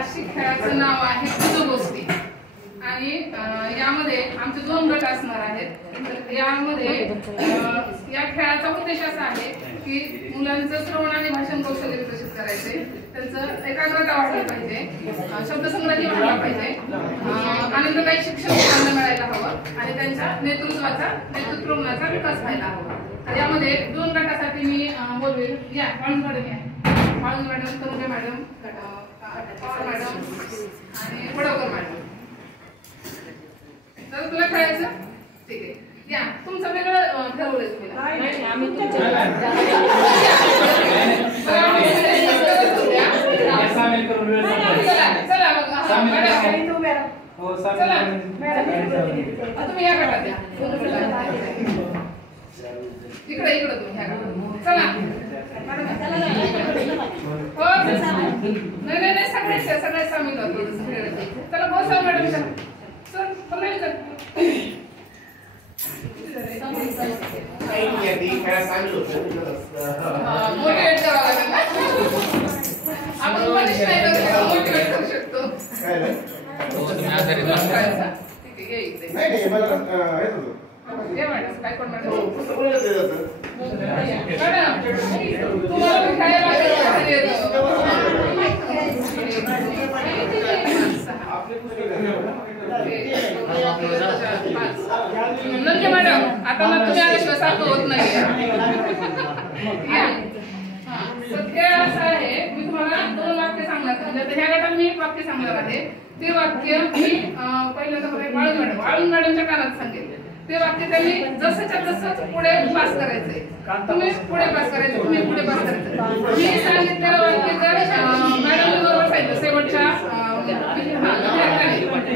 वार्षिक खेळाचं नाव आहे गोष्टी आणि यामध्ये आमचे 2 गट असणार आहेत. तर यामध्ये या खेळाचा उद्देश असा आहे की मुलांचं श्रवण आणि भाषण कौशल्य विकसित करायचे, त्यांचं एकाग्रता वाढली पाहिजे, शब्दसंग्रही वाढला पाहिजे, आनंददायी शिक्षण मुलांना मिळायला हवं आणि त्यांच्या नेतृत्व गुणाचा विकास व्हायला हवा. तर यामध्ये 2 गटासाठी मी बोलवेल. या वाळूंज मॅडम, या Walunj madam, Tanuja madam, Pawar madam आणि वडवकर मॅडम. तर तुला खेळायचं? ठीक आहे, या. तुमचं वेगळं ठरवलंय तुम्ही या गटात या. इकडे तुम्ही ह्या गटात चला. नाही सगळे सामील होतो. चला बसा मॅडम. सर मोटिवेट करावं लागेल ना. आपण मोटिवेट करू शकतो. मॅडम काय कोण मॅडम तुम्हाला खायला नंतर मॅडम आता मग तुम्ही आल्याशिवाय सारखं होत नाही. खेळ असा आहे, मी तुम्हाला 2 वाक्य सांगणार. ह्या गटात मी 1 वाक्य सांगणार आहे. ते वाक्य मी पहिल्यांदा वाळूंज मॅडमच्या कानात सांगेल. ते वाक्य त्यांनी जसंच्या तसंच पुढे पास करायचंय. तुम्ही पुढे पास करायचं, तुम्ही पुढे पास करायचं. मी सांगितलेलं वाक्य जर मॅडमने बरोबर सांगितलं शेवटच्या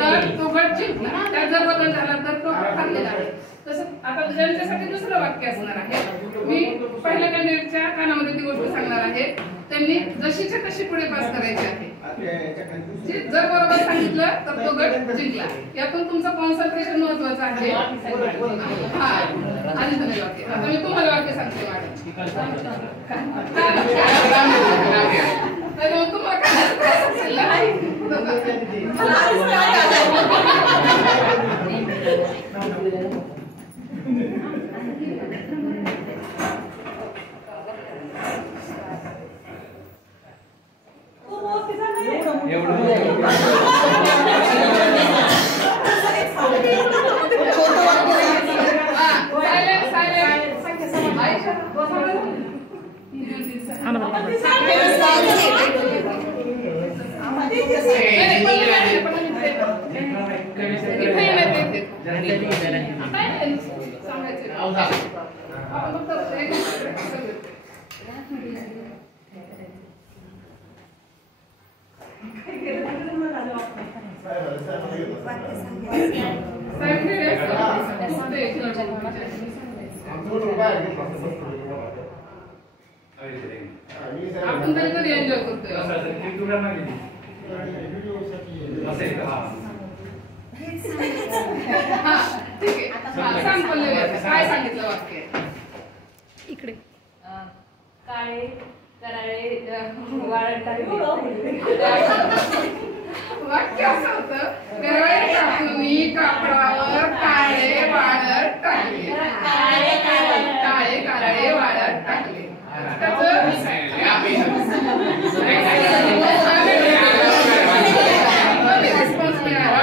तर तो गट जिंकला. त्यात जर बदल झाला तर तो हरलेला आहे. तसं आता ज्यांच्यासाठी दुसरं वाक्य असणार आहे. मी पहिल्या कॅन्डिडेटच्या कानामध्ये ती गोष्ट सांगणार आहे. त्यांनी जशीच्या तशी पुढे पास करायची आहे. जर बरोबर सांगितलं तर तो गट जिंकला. यातून तुमचं कॉन्सन्ट्रेशन महत्वाचं आहे. हा आणि तुम्ही वाक्य. आता मी तुम्हाला वाक्य सांगते मॅडम. तर मग तुम्हाला काय असेल ना आपण तरी कधी एन्जॉय करतोय. ठीक आहे, सांग पल्लवी काय सांगितलं वाक्य. इकडे काळे कराळे वाळटाळे वाक्य असं होतं. कराळे टाकून कापडावर काळे वाळत टाकले. काळे कराळे वाळत टाकले. रिस्पॉन्स मिळाला.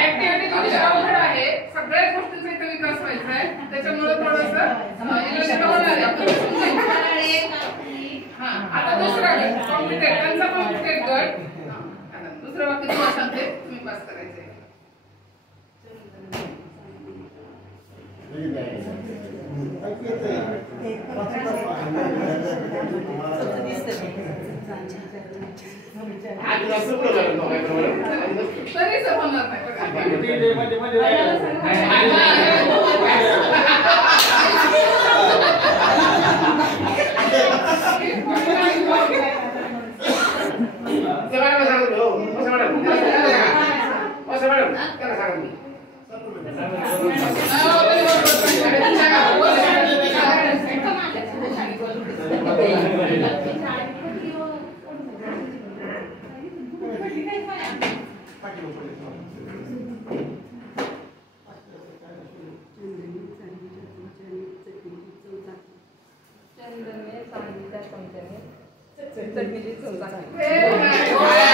ऍक्टिव्हिटी थोडीशी अवघड आहे. सगळ्याच गोष्टींचा इथे विकास व्हायचा आहे. त्याच्यामुळे थोडंसं आता दुसरा गट कॉम्प्लिटेड, त्यांचा कॉम्प्लिटेड गट. दुसरं वाक्य तुम्हाला सांगते, तुम्ही पास करायचंय. तरी होणार चंदने चांदीच्या चमच्याने चटणीची चव चांगली. Very nice.